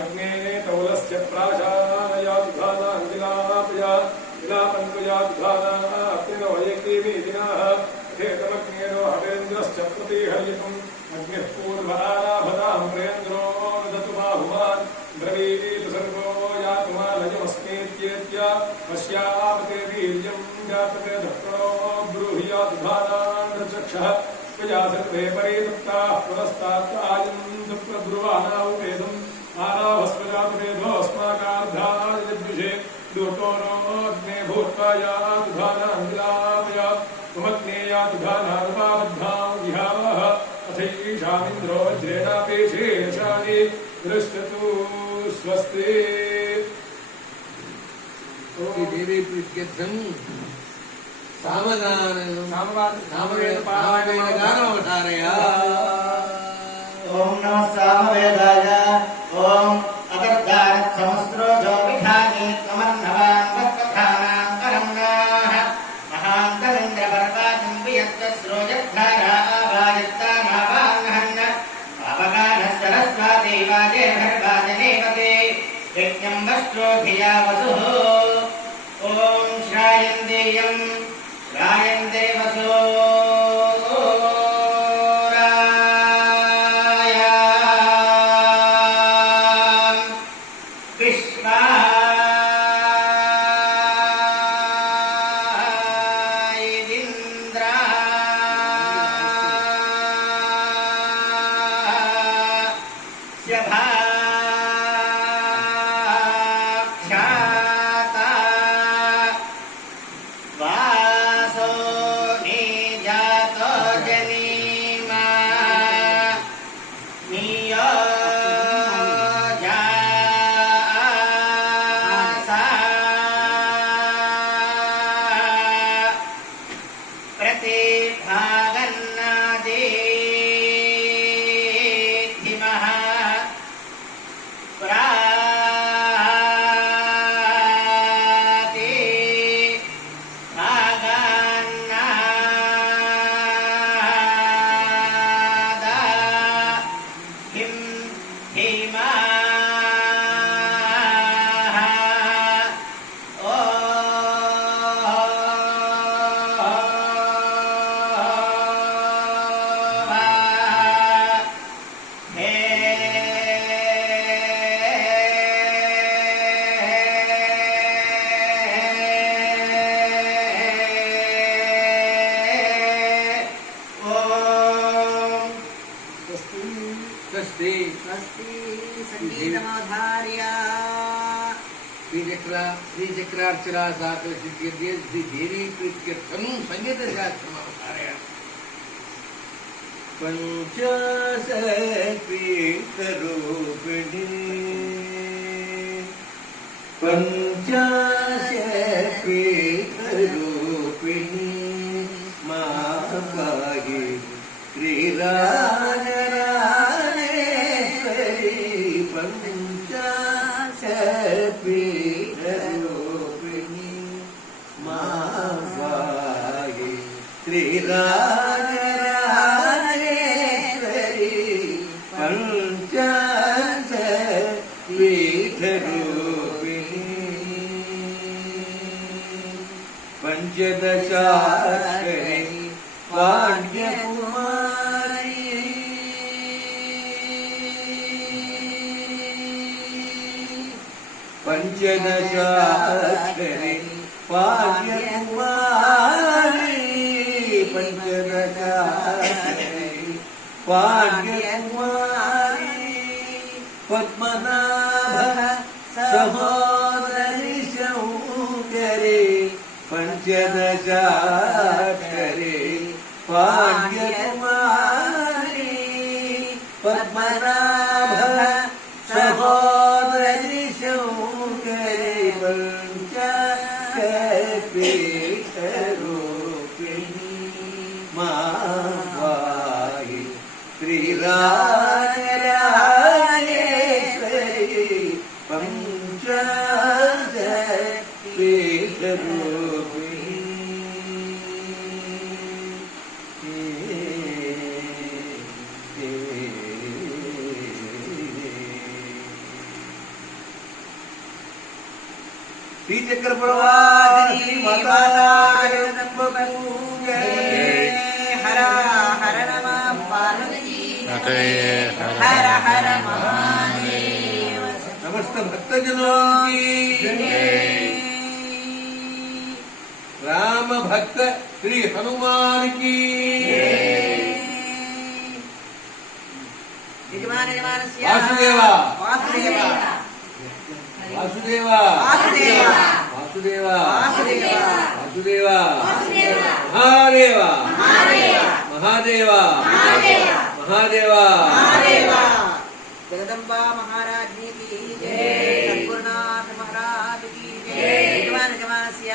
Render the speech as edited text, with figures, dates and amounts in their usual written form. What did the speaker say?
अग्ने तौलस्य प्राशानयाद्धानाङ्गिलापया विलापन्वयाद्धानाप्तिनवयक्रीमेदिनाः अथेतमग्नेनो हरेन्द्रश्च प्रतिहर्यतुम् अग्निः पूर्वाराभतां प्रेन्द्रो ददतु बाहुमान् ब्रवीतु सर्वो यातुमालयमस्मेत्येत्य पश्यामते वीर्यं जातते धक्रो ब्रूहियाद्धानान् रचक्षः त्वया सर्वे परितप्ताः पुरस्तात्तायन्तु प्रब्रुवानावुपेदम् आराभस्वजातवेदोऽस्माकार्धायद्विषे दूतो नोऽग्ने भूत्वा यादुधानान्दिलापयात् त्वमग्नेयादुधानानुपाबद्धां विहावः अथैषामिन्द्रो वज्रेणापेशेषानि दृष्टतु स्वस्ति। देवी प्रीत्यर्थं सामवेदगानमवधारय। ओम नमः सामवेदाय। ओम अगर्धारत् समस्त्रोजो विधानि त्वमन्नवान् वत्कथानां करम्नाः महान्तरिन्द्रपर्वातिं वियत्तस्रोजद्धारा आवायत्तानावान्हन् पावगानः सरस्वती वाजे भर्वाजनेपते यज्ञं वष्ट्रोभिया वसुः। ओम श्रायन्तेयं श्रायन्ते वसो श्रीचक्रार्चना सात्वसिद्ध्यते देवी प्रीत्यर्थं संगीतशास्त्रमवधारय। पंचाशत्पीठरूपिणी पंचाशत्पीठरूपिणी मापाहि श्रीराजराजेश्वरी पंचाशत्पीठरूपिणी मापाहि श्रीराजराजेश्वरी पंचाशत्पीठरूपिणी पंचदशाक्षरी पाण्ड्यकुमारी पंचदशाक्षरी पाण्ड्यकुमारी पंचदशाक्षरी पाण्ड्यकुमारी पद्मनाभ सहोदरी शौकरी पंचदशाक्षरी पाण्ड्यकुमारी पद्मनाभ सहोदरी शौकरी पंचाशत्पीठरूपिणी मापाहि श्रीराजराजेश्वरी पंचाशत्पीठरूपिणी। శ్రీచక్ర ప్రవాసిని మాతా జగదంబకు జయ. హర హర నమ పార్వతీ హర హర మహాదేవ. సమస్త భక్తజనోं की राम भक्त श्री हनुमान की యజమాన యజమానస్య వాసుదేవా వాసుదేవా वासुदेवा వాసుదేవా वासुदेवा వాసుదేవా वासुदेवा వాసుదేవా महादेवा మహాదేవా महादेवा మహాదేవా महादेवा మహాదేవా. జగదంబా మహారాజ్ఞి కీ జై. సద్గురునాథ మహారాజ్ కీ జై. యజమాన యజమానస్య